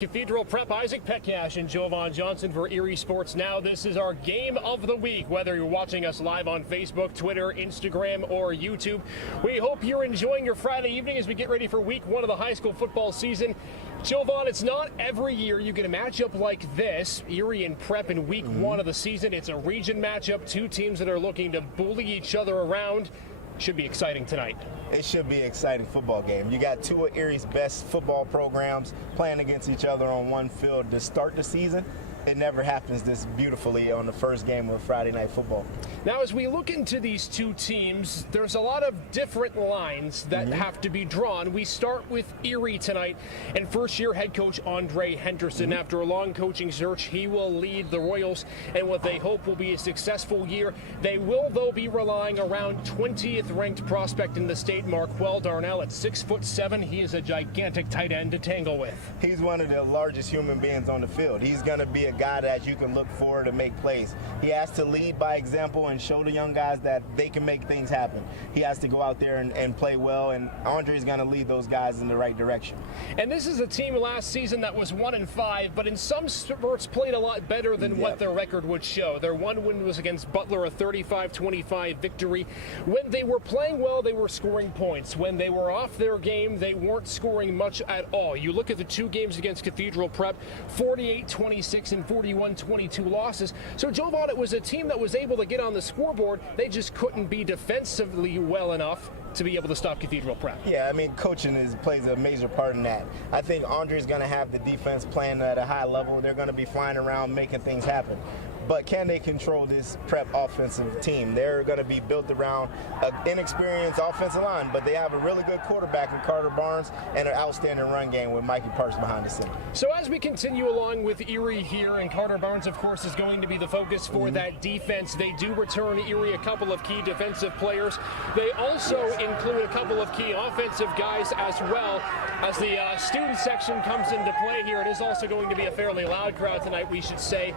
Cathedral Prep, Isaac Petkac and Jovon Johnson for Erie Sports Now. This is our game of the week, whether you're watching us live on Facebook, Twitter, Instagram, or YouTube. We hope you're enjoying your Friday evening as we get ready for week one of the high school football season. Jovon, it's not every year you get a matchup like this, Erie and Prep in week one of the season. It's a region matchup, two teams that are looking to bully each other around. Should be exciting tonight. It should be an exciting football game. You got two of Erie's best football programs playing against each other on one field to start the season. It never happens this beautifully on the first game of Friday Night Football. Now, as we look into these two teams, there's a lot of different lines that have to be drawn. We start with Erie tonight, and first-year head coach Andre Henderson. After a long coaching search, he will lead the Royals in what they hope will be a successful year. They will, though, be relying around 20th-ranked prospect in the state, Marquel Darnell, at 6'7". He is a gigantic tight end to tangle with. He's one of the largest human beings on the field. He's going to be a guy that you can look for to make plays. He has to lead by example and show the young guys that they can make things happen. He has to go out there and play well, and Andre's going to lead those guys in the right direction. And this is a team last season that was 1-5, but in some spurts played a lot better than what their record would show. Their one win was against Butler, a 35-25 victory. When they were playing well, they were scoring points. When they were off their game, they weren't scoring much at all. You look at the two games against Cathedral Prep, 48-26 and 41-22 losses. So, Jovon, it was a team that was able to get on the scoreboard. They just couldn't be defensively well enough to be able to stop Cathedral Prep. Yeah, I mean, coaching plays a major part in that. I think Andre's going to have the defense playing at a high level. They're going to be flying around making things happen. But can they control this Prep offensive team? They're going to be built around an inexperienced offensive line, but they have a really good quarterback in Carter Barnes and an outstanding run game with Mikey Parks behind the center. So as we continue along with Erie here, and Carter Barnes, of course, is going to be the focus for that defense. They do return Erie a couple of key defensive players. They also include a couple of key offensive guys as well. As the student section comes into play here, it is also going to be a fairly loud crowd tonight, we should say.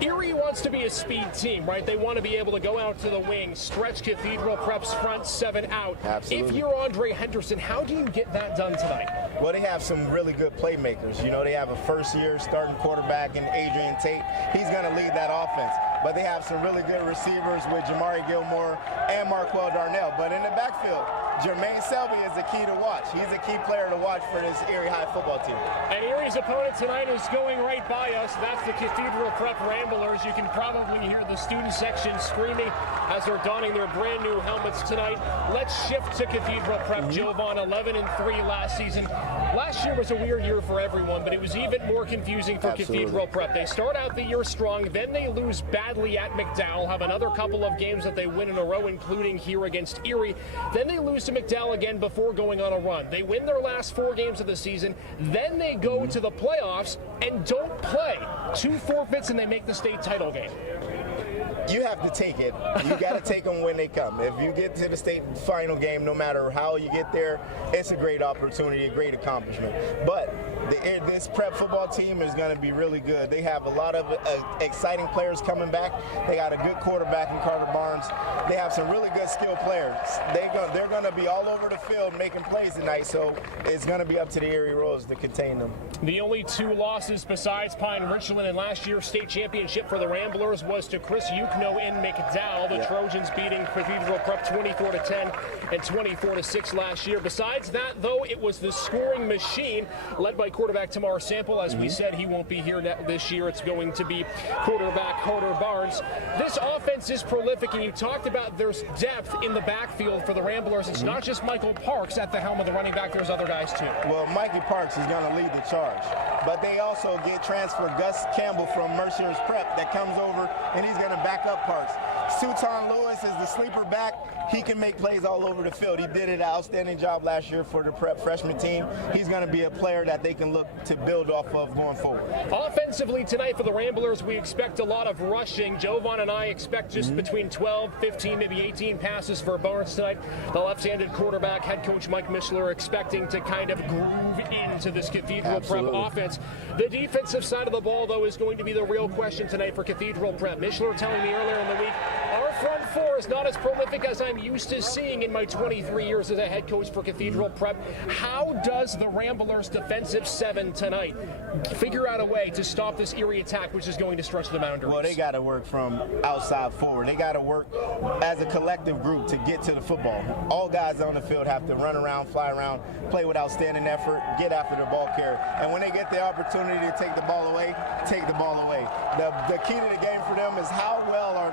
Erie wants to be a speed team, right? They want to be able to go out to the wing, stretch Cathedral Prep's front seven out. Absolutely. If you're Andre Henderson, how do you get that done tonight? Well, they have some really good playmakers. You know, they have a first-year starting quarterback in Adrian Tate. He's going to lead that offense. But they have some really good receivers with Jamari Gilmore and Marquel Darnell. But in the backfield, Jermaine Selby is the key to watch. He's a key player to watch for this Erie High football team. And Erie's opponent tonight is going right by us. That's the Cathedral Prep Ramblers. You can probably hear the student section screaming as they're donning their brand new helmets tonight. Let's shift to Cathedral Prep. Jovon, 11-3 last season. Last year was a weird year for everyone, but it was even more confusing for Cathedral Prep. They start out the year strong, then they lose badly at McDowell, have another couple of games that they win in a row, including here against Erie. Then they lose to McDowell again before going on a run. They win their last 4 games of the season, then they go to the playoffs and don't play. 2 forfeits and they make the state title game. You have to take it. You got to take them when they come. If you get to the state final game, no matter how you get there, it's a great opportunity, a great accomplishment. But this Prep football team is going to be really good. They have a lot of exciting players coming back. They got a good quarterback in Carter Barnes. They have some really good skilled players. They're going to be all over the field making plays tonight, so it's going to be up to the Erie Royals to contain them. The only 2 losses besides Pine Richland in last year's state championship for the Ramblers was to Chris Yukno in McDowell. The Trojans beating Cathedral Prep 24-10 and 24-6 last year. Besides that, though, it was the scoring machine led by quarterback Tamar Sample. As we said, he won't be here this year. It's going to be quarterback Carter Barnes. This offense is prolific, and you talked about there's depth in the backfield for the Ramblers. It's not just Michael Parks at the helm of the running back. There's other guys, too. Well, Mikey Parks is going to lead the charge. But they also get transfer Gus Campbell from Mercier's Prep that comes over, and he's going to back up Parks. Suton Lewis is the sleeper back. He can make plays all over the field. He did an outstanding job last year for the Prep freshman team. He's going to be a player that they can look to build off of going forward. Offensively tonight for the Ramblers, we expect a lot of rushing. Jovon and I expect just between 12, 15, maybe 18 passes for Barnes tonight. The left-handed quarterback, head coach Mike Mishler, expecting to kind of groove into this Cathedral Prep offense. The defensive side of the ball, though, is going to be the real question tonight for Cathedral Prep. Mishler telling me earlier in the week, our front four is not as prolific as I'm used to seeing in my 23 years as a head coach for Cathedral Prep. How does the Ramblers' defensive seven tonight figure out a way to stop this Erie attack, which is going to stretch the boundaries? Well, they got to work from outside forward. They got to work as a collective group to get to the football. All guys on the field have to run around, fly around, play with outstanding effort, get after the ball carrier. And when they get the opportunity to take the ball away, take the ball away. The key to the game for them is how well are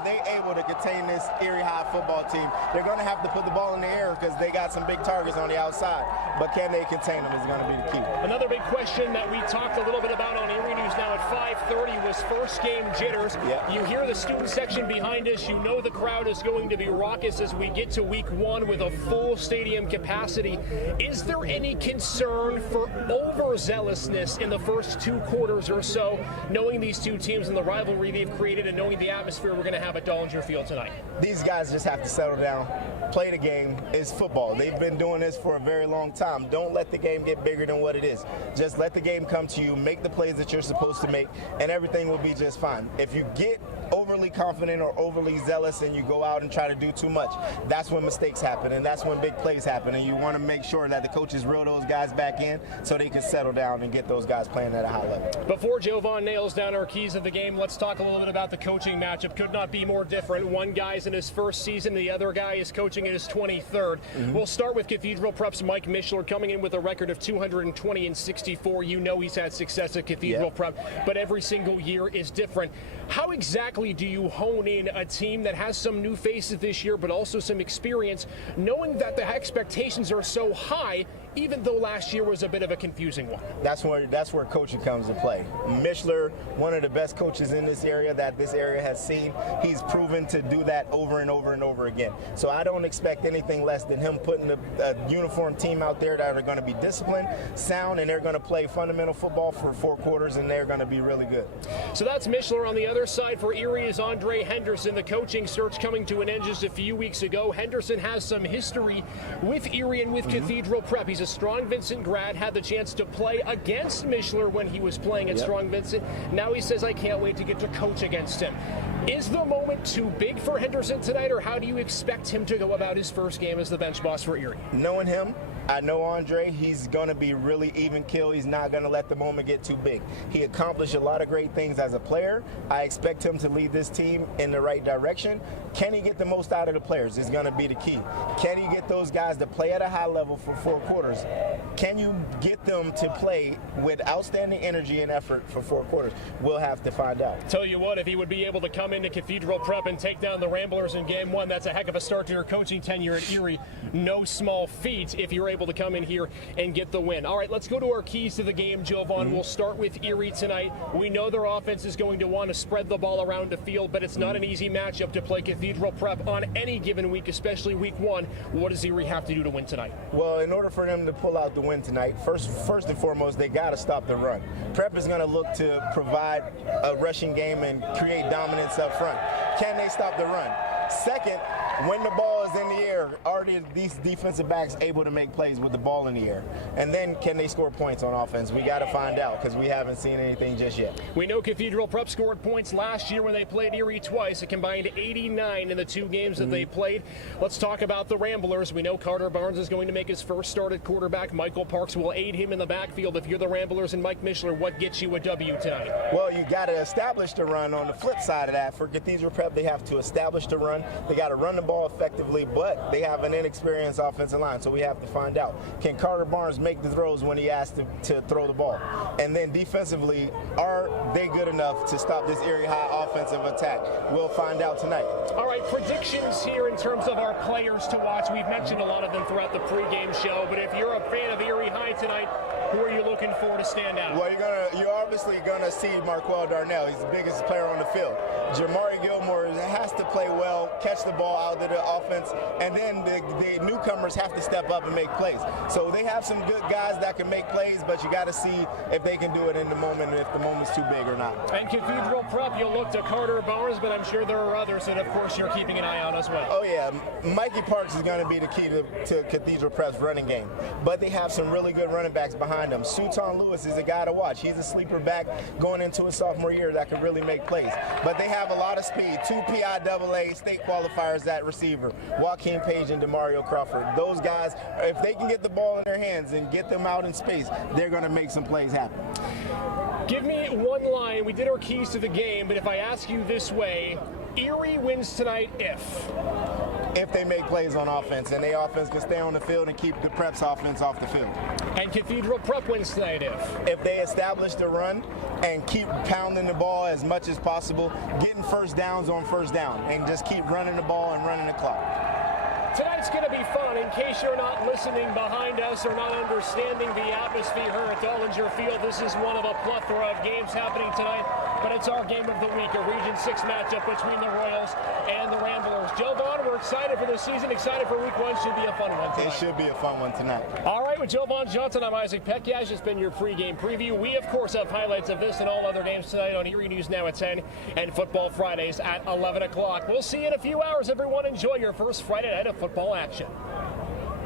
they able to contain this Erie High football team. They're going to have to put the ball in the air because they got some big targets on the outside. But can they contain them is going to be the key. Another big question that we talked a little bit about on Erie News now at 5:30 was first game jitters. Yep. You hear the student section behind us. You know the crowd is going to be raucous as we get to week one with a full stadium capacity. Is there any concern for overzealousness in the first two quarters or so, knowing these two teams and the rivalry they've created and knowing the atmosphere we're going to have at Dollinger Field tonight? These guys just have to settle down, play the game. It's football. They've been doing this for a very long time. Don't let the game get bigger than what it is. Just let the game come to you, make the plays that you're supposed to make, and everything will be just fine. If you get overly confident or overly zealous and you go out and try to do too much, that's when mistakes happen and that's when big plays happen, and you want to make sure that the coaches reel those guys back in so they can settle down and get those guys playing at a high level. Before Jovon nails down our keys of the game, let's talk a little bit about the coaching matchup. Could not be more different. One guy's in his first season, the other guy is coaching in his 23rd. We'll start with Cathedral Prep's Mike Mishler, coming in with a record of 220-64. You know he's had success at Cathedral Prep, but every single year is different. How exactly do you hone in a team that has some new faces this year, but also some experience, knowing that the expectations are so high, even though last year was a bit of a confusing one? That's where coaching comes to play. Mishler, one of the best coaches in this area that this area has seen, he's proven to do that over and over and over again. So I don't expect anything less than him putting a uniform team out there that are going to be disciplined, sound, and they're going to play fundamental football for 4 quarters, and they're going to be really good. So that's Mishler. On the other side for Erie is Andre Henderson. The coaching search coming to an end just a few weeks ago. Henderson has some history with Erie and with Cathedral Prep. He's a Strong Vincent grad, had the chance to play against Mishler when he was playing at Strong Vincent. Now he says, I can't wait to get to coach against him. Is the moment too big for Henderson tonight, or how do you expect him to go about his first game as the bench boss for Erie? Knowing him, I know Andre, he's going to be really even keel. He's not going to let the moment get too big. He accomplished a lot of great things as a player. I expect him to lead this team in the right direction. Can he get the most out of the players is going to be the key. Can he get those guys to play at a high level for 4 quarters? Can you get them to play with outstanding energy and effort for 4 quarters? We'll have to find out. Tell you what, if he would be able to come into Cathedral Prep and take down the Ramblers in game 1, that's a heck of a start to your coaching tenure at Erie. No small feat if you're able to come in here and get the win. All right, let's go to our keys to the game, Jovon. We'll start with Erie tonight. We know their offense is going to want to spread the ball around the field, but it's not an easy matchup to play Cathedral Prep on any given week, especially week 1. What does Erie have to do to win tonight? Well, in order for them to pull out the win tonight, first and foremost, they got to stop the run. Prep is going to look to provide a rushing game and create dominance up front. Can they stop the run? Second, when the ball is in the air, are these defensive backs able to make plays with the ball in the air? And then can they score points on offense? We got to find out because we haven't seen anything just yet. We know Cathedral Prep scored points last year when they played Erie twice. A combined 89 in the 2 games that they played. Let's talk about the Ramblers. We know Carter Barnes is going to make his first start at quarterback. Michael Parks will aid him in the backfield. If you're the Ramblers and Mike Mishler, what gets you a W tonight? Well, you got to establish the run. On the flip side of that, for Cathedral Prep, they have to establish the run. They got to run the ball effectively, but they have an inexperienced offensive line, so we have to find out. Can Carter Barnes make the throws when he asked to throw the ball? And then defensively, are they good enough to stop this Erie High offensive attack? We'll find out tonight. All right, predictions here in terms of our players to watch. We've mentioned a lot of them throughout the pregame show, but if you're a fan of Erie High tonight, who are you looking for to stand out? Well, you're obviously going to see Marquel Darnell. He's the biggest player on the field. Jamari Gilmore has to play well, catch the ball out of the offense, and then the newcomers have to step up and make plays. So they have some good guys that can make plays, but you got to see if they can do it in the moment, if the moment's too big or not. And Cathedral Prep, you'll look to Carter Barnes, but I'm sure there are others that, of course, you're keeping an eye on as well. Oh, yeah. Mikey Parks is going to be the key to Cathedral Prep's running game. But they have some really good running backs behind behind them. Suton Lewis is a guy to watch. He's a sleeper back going into his sophomore year that can really make plays. But they have a lot of speed. 2 PIAA state qualifiers at receiver. Joaquin Page and Demario Crawford. Those guys, if they can get the ball in their hands and get them out in space, they're going to make some plays happen. Give me one line. We did our keys to the game, but if I ask you this way, Erie wins tonight if they make plays on offense and their offense can stay on the field and keep the Prep's offense off the field. And Cathedral Prep wins tonight if they establish the run and keep pounding the ball as much as possible, getting first downs on first down, and just keep running the ball and running the clock. Tonight's going to be fun. In case you're not listening behind us or not understanding the atmosphere here at Dollinger Field, this is one of a plethora of games happening tonight, but it's our game of the week, a Region 6 matchup between the Royals and the Ramblers. Jovon, we're excited for the season, excited for week 1. Should be a fun one tonight. It should be a fun one tonight. All right, with Jovon Johnson, I'm Isaac Petkac. It's been your pregame preview. We, of course, have highlights of this and all other games tonight on Erie News Now at 10 and Football Fridays at 11 o'clock. We'll see you in a few hours, everyone. Enjoy your first Friday night of football action.